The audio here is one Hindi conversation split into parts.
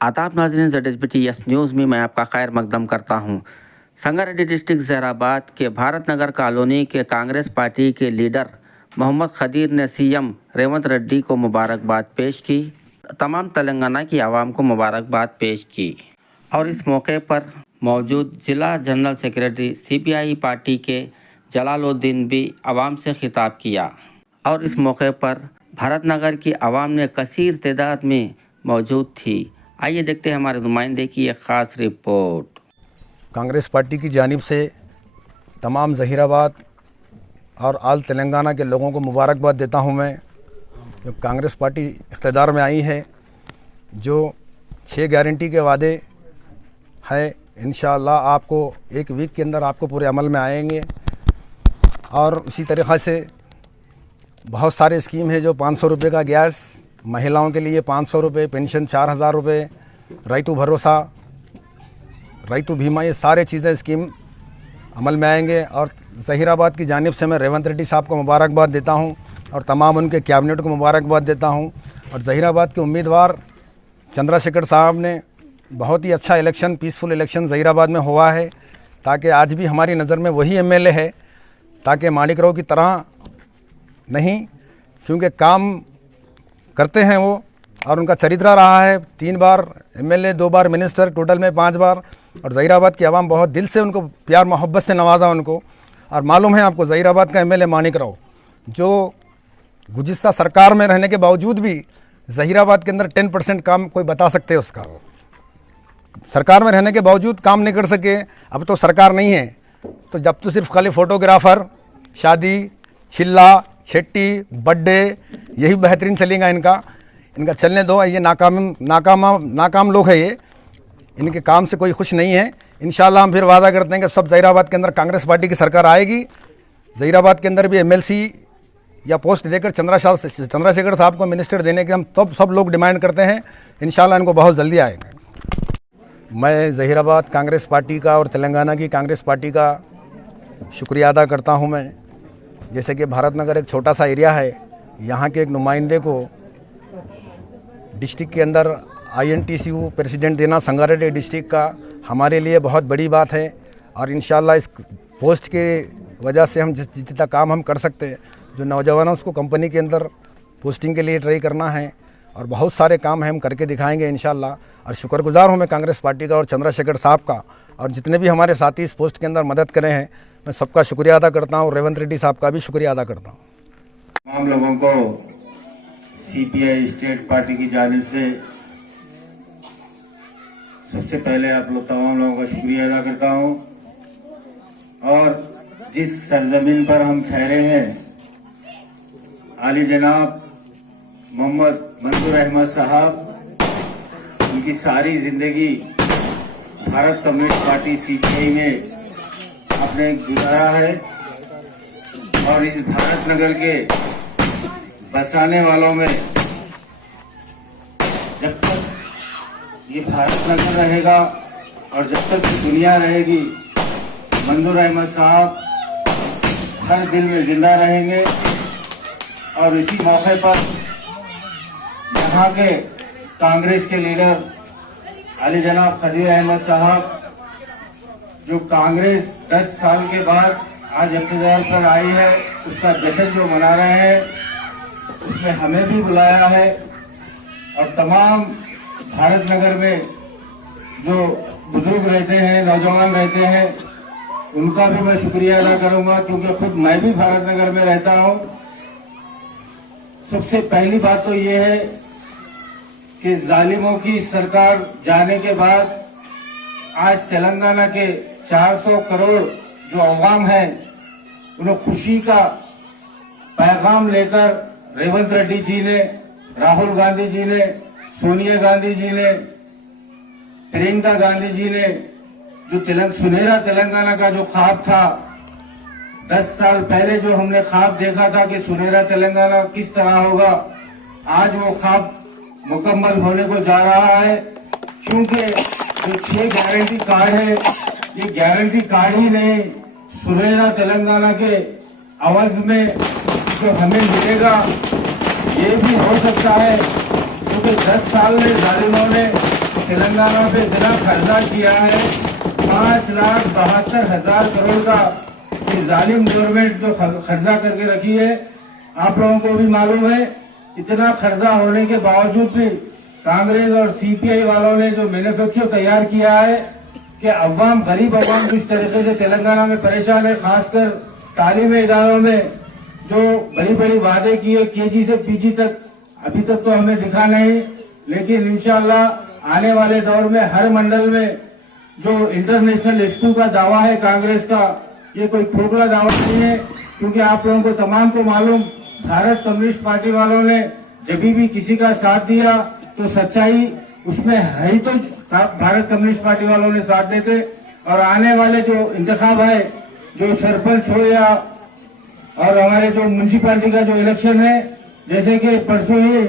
आदाब नाज़रीन, ZSBT न्यूज़ में मैं आपका खैर मकदम करता हूँ। संगारेड्डी डिस्ट्रिक्ट जहराबाद के भारत नगर कॉलोनी के कांग्रेस पार्टी के लीडर मोहम्मद खदीर ने सीएम रेवंत रेड्डी को मुबारकबाद पेश की। तमाम तेलंगाना की आवाम को मुबारकबाद पेश की और इस मौके पर मौजूद जिला जनरल सेक्रेटरी CPI पार्टी के जलालुद्दीन भी आवाम से खिताब किया और इस मौके पर भारत नगर की आवाम ने कसीर तादाद में मौजूद थी। आइए देखते हैं हमारे नुमाइंदे की एक ख़ास रिपोर्ट। कांग्रेस पार्टी की जानिब से तमाम ज़हीराबाद और आल तेलंगाना के लोगों को मुबारकबाद देता हूं मैं। जब कांग्रेस पार्टी इक़्तिदार में आई है, जो 6 गारंटी के वादे है, इंशाअल्लाह आपको एक वीक के अंदर आपको पूरे अमल में आएंगे। और उसी तरीक़ा से बहुत सारे स्कीम है, जो 500 रुपये का गैस महिलाओं के लिए, 500 रुपये पेंशन, 4000 रुपये रैतु भरोसा, रैतु बीमा, ये सारे चीज़ें स्कीम अमल में आएंगे। और ज़हीराबाद की जानिब से मैं रेवंत रेड्डी साहब को मुबारकबाद देता हूं और तमाम उनके कैबिनेट को मुबारकबाद देता हूं। और ज़हीराबाद के उम्मीदवार चंद्रशेखर साहब ने बहुत ही अच्छा इलेक्शन, पीसफुल इलेक्शन ज़हीराबाद में हुआ है, ताकि आज भी हमारी नज़र में वही MLA है, ताकि माणिक राव की तरह नहीं, क्योंकि काम करते हैं वो और उनका चरित्र रहा है। 3 बार MLA, 2 बार मिनिस्टर, टोटल में 5 बार। और ज़हीराबाद की आवाम बहुत दिल से उनको प्यार मोहब्बत से नवाजा उनको। और मालूम है आपको, ज़हीराबाद का MLA माणिक राव, जो गुज़िश्ता सरकार में रहने के बावजूद भी ज़हीराबाद के अंदर 10% काम कोई बता सकते हैं उसका, सरकार में रहने के बावजूद काम नहीं कर सके। अब तो सरकार नहीं है, तो जब तो सिर्फ खाली फ़ोटोग्राफ़र, शादी, चिल्ला, छट्टी, बर्थडे, यही बेहतरीन चलेगा। इनका चलने दो, ये नाकाम लोग हैं ये, इनके काम से कोई खुश नहीं है। इंशाल्लाह हम फिर वादा करते हैं कि सब ज़हीराबाद के अंदर कांग्रेस पार्टी की सरकार आएगी। ज़हीराबाद के अंदर भी MLC या पोस्ट देकर चंद्रशेखर साहब को मिनिस्टर देने के हम सब लोग डिमांड करते हैं। इंशाल्लाह इनको बहुत जल्दी आएगा। मैं ज़हीराबाद कांग्रेस पार्टी का और तेलंगाना की कांग्रेस पार्टी का शुक्रिया अदा करता हूँ मैं। जैसे कि भारत नगर एक छोटा सा एरिया है, यहाँ के एक नुमाइंदे को डिस्ट्रिक्ट के अंदर INTCU प्रेसिडेंट देना संगारेड्डी डिस्ट्रिक्ट का हमारे लिए बहुत बड़ी बात है। और इंशाल्लाह इस पोस्ट के वजह से हम जितना काम हम कर सकते हैं, जो नौजवानों उसको कंपनी के अंदर पोस्टिंग के लिए ट्राई करना है, और बहुत सारे काम हैं हम करके दिखाएंगे इंशाल्लाह। और शुक्रगुजार हूँ मैं कांग्रेस पार्टी का और चंद्रशेखर साहब का, और जितने भी हमारे साथी इस पोस्ट के अंदर मदद करे हैं, मैं सबका शुक्रिया अदा करता हूँ। रेवंत रेड्डी साहब का भी शुक्रिया अदा करता हूँ। तमाम लोगों को CPI स्टेट पार्टी की जानिब से सबसे पहले आप लोग तमाम लोगों का शुक्रिया अदा करता हूँ। और जिस सरजमीन पर हम ठहरे हैं, आली जनाब मोहम्मद मंसूर अहमद साहब, उनकी सारी जिंदगी भारत कम्युनिस्ट पार्टी CPI में आपने गुजारा है। और इस भारत नगर के बसाने वालों में जब तक ये भारत नगर रहेगा और जब तक दुनिया रहेगी, मंसूर अहमद साहब हर दिल में जिंदा रहेंगे। और इसी मौके पर यहाँ के कांग्रेस के लीडर आली जनाब खदीर अहमद साहब, जो कांग्रेस 10 साल के बाद आज इक़्तिदार पर आई है, उसका जश्न जो मना रहे हैं, उसमें हमें भी बुलाया है। और तमाम भारत नगर में जो बुजुर्ग रहते हैं, नौजवान रहते हैं, उनका भी मैं शुक्रिया अदा करूंगा, क्योंकि खुद मैं भी भारत नगर में रहता हूं। सबसे पहली बात तो ये है कि जालिमों की सरकार जाने के बाद आज तेलंगाना के 400 करोड़ जो अवाम है, उन्हें खुशी का पैगाम लेकर रेवंत रेड्डी जी ने, राहुल गांधी जी ने, सोनिया गांधी जी ने, प्रियंका गांधी जी ने, जो सुनहरा तेलंगाना का जो ख्वाब था, 10 साल पहले जो हमने ख्वाब देखा था कि सुनहरा तेलंगाना किस तरह होगा, आज वो ख्वाब मुकम्मल होने को जा रहा है। क्योंकि जो 6 गारंटी कार्ड है, ये गारंटी कार्ड ही नहीं, सुनहरा तेलंगाना के आवाज में जो हमें मिलेगा, ये भी हो सकता है, क्योंकि 10 साल में जालिमों ने तेलंगाना पे इतना खर्चा किया है, 5,72,000 करोड़ का ये जालिम गवर्नमेंट जो खर्चा करके रखी है। आप लोगों को भी मालूम है, इतना खर्चा होने के बावजूद भी कांग्रेस और सीपीआई वालों ने जो मैनिफेस्टो तैयार किया है कि अवाम, गरीब अवाम किस तरीके से तेलंगाना में परेशान है, खासकर तालीमी इदारों में जो बड़ी बड़ी वादे किए केजी से पीजी तक, अभी तक तो हमें दिखा नहीं, लेकिन इंशाल्लाह आने वाले दौर में हर मंडल में जो इंटरनेशनल स्कूल का दावा है कांग्रेस का, ये कोई खोखला दावा नहीं है। क्योंकि आप लोगों को तमाम को मालूम, भारत कम्युनिस्ट पार्टी वालों ने जब भी किसी का साथ दिया तो सच्चाई उसमें है ही, तो भारत कम्युनिस्ट पार्टी वालों ने साथ देते। और आने वाले जो इंतखाब है, जो सरपंच हो या और हमारे जो म्यूनसिपालिटी का जो इलेक्शन है, जैसे कि परसों ही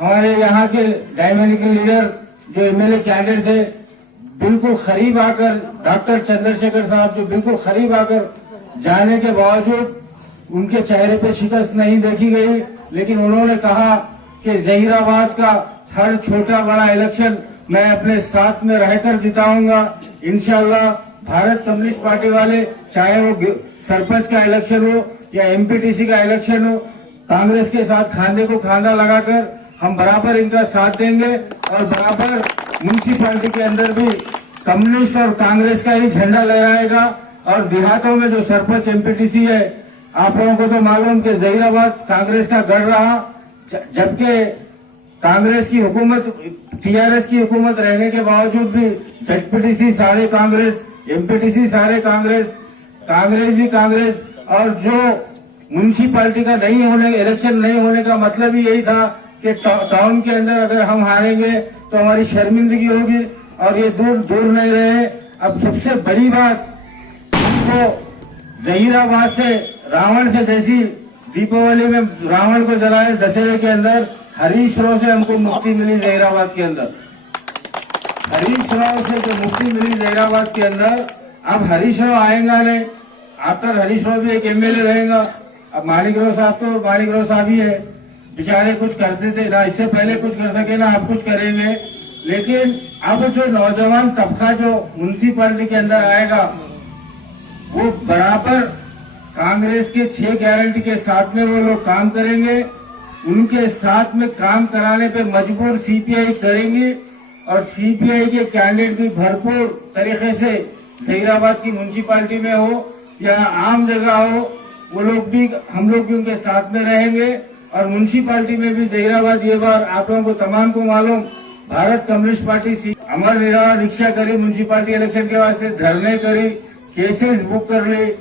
हमारे यहाँ के डायनामिक लीडर जो एमएलए कैंडिडेट थे, बिल्कुल करीब आकर, डॉक्टर चंद्रशेखर साहब जो बिल्कुल करीब आकर जाने के बावजूद उनके चेहरे पे शिकस्त नहीं देखी गई, लेकिन उन्होंने कहा कि जहीराबाद का हर छोटा बड़ा इलेक्शन मैं अपने साथ में रहकर जिताऊंगा। इंशाल्लाह भारत कम्युनिस्ट पार्टी वाले, चाहे वो सरपंच का इलेक्शन हो या एमपीटीसी का इलेक्शन हो, कांग्रेस के साथ खांधे को खांधा लगाकर हम बराबर इनका साथ देंगे और बराबर म्यूनसिपालिटी के अंदर भी कम्युनिस्ट और कांग्रेस का ही झंडा लहराएगा। और देहातों में जो सरपंच एमपीटीसी है, आप लोगों को तो मालूम कि जहीराबाद कांग्रेस का गढ़ रहा, जबकि कांग्रेस की हुकूमत, टीआरएस की हुकूमत रहने के बावजूद भी जेडपीटीसी सारे कांग्रेस, एमपीटीसी सारे कांग्रेस, कांग्रेस ही कांग्रेस। और जो म्यूनसिपालिटी का नहीं होने, इलेक्शन नहीं होने का मतलब ही यही था कि टाउन के अंदर अगर हम हारेंगे तो हमारी शर्मिंदगी होगी, और ये दूर दूर नहीं रहे। अब सबसे बड़ी बात, हमको जहीराबाद से, रावण से, जैसी दीपावली में रावण को जलाए दशहरे के अंदर, हरीश राव से हमको मुक्ति मिली जहीराबाद के अंदर। हरीश राव से जो मुक्ति मिली जहीराबाद के अंदर, अब हरीश राव आएगा नहीं, आफ्टर हरीश राव भी एक एमएलए रहेगा। अब माणिक राव साहब तो माणिक राव साहब ही है, बेचारे कुछ करते थे ना, इससे पहले कुछ कर सके ना अब कुछ करेंगे। लेकिन अब जो नौजवान तबका जो म्यूनसिपालिटी के अंदर आएगा, वो बराबर कांग्रेस के 6 गारंटी के साथ में वो लोग काम करेंगे। उनके साथ में काम कराने पे मजबूर सीपीआई करेंगी, और सीपीआई के कैंडिडेट भी भरपूर तरीके से जहीराबाद की म्यूनसिपालिटी में हो या आम जगह हो, वो लोग भी, हम लोग भी उनके साथ में रहेंगे। और म्यूनसिपालिटी में भी जहीराबाद ये बार आप लोगों को तमाम को मालूम, भारत कम्युनिस्ट पार्टी अमर निराला रिक्शा करी, म्यूनसिपालिटी इलेक्शन के वास्ते धरने करी, केसेस बुक कर ली।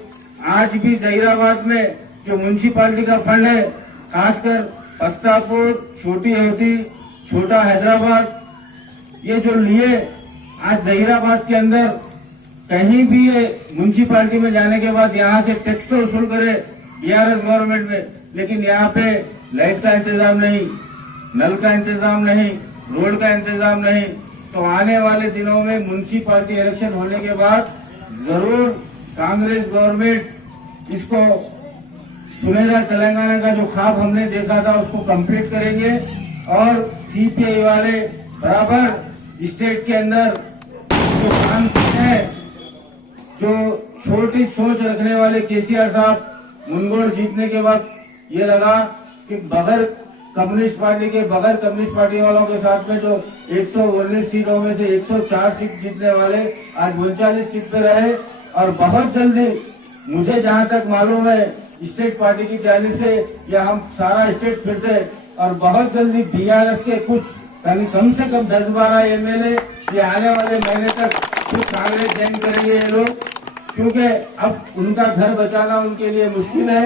आज भी जहीराबाद में जो म्यूनसिपालिटी का फंड है, खासकर पस्तापुर, छोटी हवेली, छोटा हैदराबाद, ये जो लिए, आज जहीराबाद के अंदर कहीं भी ये म्यूनसिपालिटी में जाने के बाद यहाँ से टैक्स तो वसूल करे टीआरएस गवर्नमेंट में, लेकिन यहाँ पे लाइट का इंतजाम नहीं, नल का इंतजाम नहीं, रोड का इंतजाम नहीं। तो आने वाले दिनों में म्यूनसिपालिटी इलेक्शन होने के बाद जरूर कांग्रेस गवर्नमेंट इसको सुनहरा तेलंगाना का जो ख्वाब हमने देखा था उसको कंप्लीट करेंगे। और सीपीआई वाले बराबर स्टेट के अंदर जो काम किए हैं, जो छोटी सोच रखने वाले केसीआर साहब, मुनगोड़ जीतने के बाद ये लगा कि बगैर कम्युनिस्ट पार्टी वालों के साथ में जो 119 सीटों में से 104 सीट जीतने वाले आज 39 सीट पे रहे। और बहुत जल्दी, मुझे जहां तक मालूम है, स्टेट पार्टी की जानिब से या हम सारा स्टेट फिरते, और बहुत जल्दी बीआरएस के कुछ कम से कम 10-12 एमएलए ये आने वाले महीने तक कुछ कांग्रेस ज्वाइन करेंगे ये लोग, क्योंकि अब उनका घर बचाना उनके लिए मुश्किल है।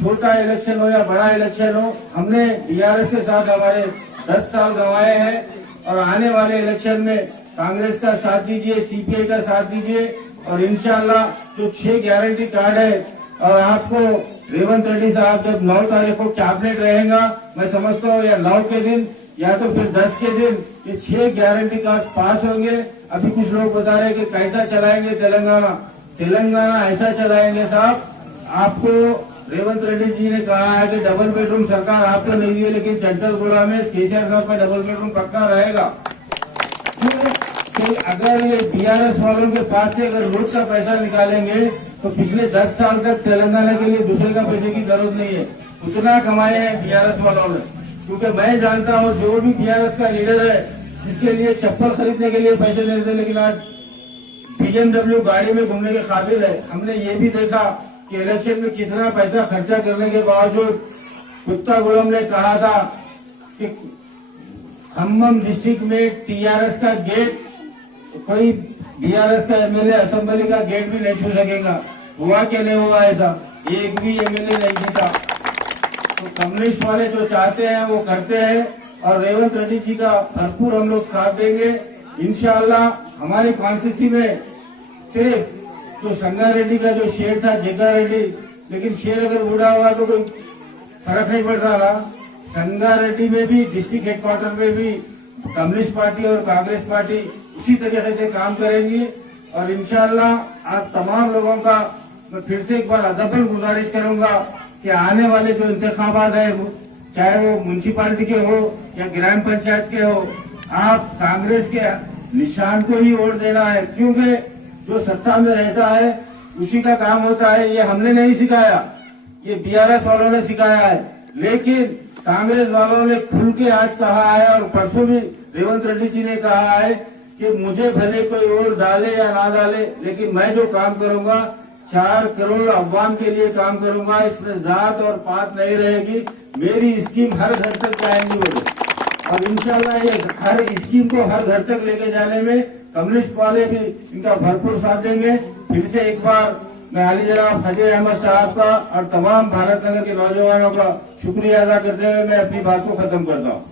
छोटा इलेक्शन हो या बड़ा इलेक्शन हो, हमने बीआरएस के साथ हमारे 10 साल गंवाए हैं, और आने वाले इलेक्शन में कांग्रेस का साथ दीजिए, सीपीआई का साथ दीजिए, और इंशाल्लाह जो 6 गारंटी कार्ड है, और आपको रेवंत रेड्डी साहब जब 9 तारीख को कैबिनेट रहेगा, मैं समझता हूँ या 9 के दिन या तो फिर 10 के दिन ये 6 गारंटी कार्ड पास होंगे। अभी कुछ लोग बता रहे हैं कि कैसा चलाएंगे तेलंगाना ऐसा चलाएंगे साहब। आपको रेवंत रेड्डी जी ने कहा है कि डबल बेडरूम सरकार आपको नहीं है, लेकिन चंचल गुड़ा में केसीआर साहब का डबल बेडरूम पक्का रहेगा। कि अगर ये बीआरएस वालों के पास से अगर रोज का पैसा निकालेंगे तो पिछले 10 साल तक तेलंगाना के लिए दूसरे का पैसे की जरूरत नहीं है, उतना कमाए हैं बीआरएस वालों ने। क्योंकि मैं जानता हूँ जो भी बीआरएस का लीडर है जिसके लिए चप्पल खरीदने के लिए पैसे नहीं देते, लेकिन आज BMW गाड़ी में घूमने के काबिल है। हमने ये भी देखा कि इलेक्शन में कितना पैसा खर्चा करने के बावजूद कुत्तागुड़म ने कहा था कि खम्मम डिस्ट्रिक्ट में टीआरएस का गेट कोई बीआरएस का एमएलए असेंबली का गेट भी नहीं छू सकेगा। हुआ क्या नहीं हुआ ऐसा, एक भी एमएलए नहीं जीता। तो कम्युनिस्ट वाले जो चाहते हैं वो करते हैं और रेवंत रेड्डी जी का भरपूर हम लोग साथ देंगे इंशाअल्लाह। हमारे कॉन्स्टिट्यूंसी में सिर्फ जो संगारेड्डी का जो शेर था जग्गारेड्डी, लेकिन शेर अगर बूढ़ा हुआ तो कोई फर्क नहीं पड़ रहा था। संगारेड्डी में भी डिस्ट्रिक्ट हेडक्वार्टर में भी कम्युनिस्ट पार्टी और कांग्रेस पार्टी उसी तरीके से काम करेंगी और इंशाअल्लाह आप तमाम लोगों का मैं फिर से एक बार अदबन गुजारिश करूंगा कि आने वाले जो इंतखाबात है चाहे वो म्यूनसिपालिटी के हो या ग्राम पंचायत के हो, आप कांग्रेस के निशान को ही वोट देना है, क्योंकि जो सत्ता में रहता है उसी का काम होता है। ये हमने नहीं सिखाया, ये बीआरएस वालों ने सिखाया है। लेकिन कांग्रेस वालों ने खुल के आज कहा है और परसों भी रेवंत रेड्डी जी ने कहा है कि मुझे भले कोई वोट डाले या ना डाले, लेकिन मैं जो काम करूंगा 4 करोड़ अवाम के लिए काम करूंगा, इसमें जात और पात नहीं रहेगी। मेरी स्कीम हर घर तक जाएंगी बोले और इंशाल्लाह ये हर स्कीम को हर घर तक लेके जाने में कम्युनिस्ट वाले भी इनका भरपूर साथ देंगे। फिर से एक बार मैं अली जनाब फतेह अहमद साहब का और तमाम भारत नगर के नौजवानों का शुक्रिया अदा करते हुए मैं अपनी बात को खत्म करता हूँ।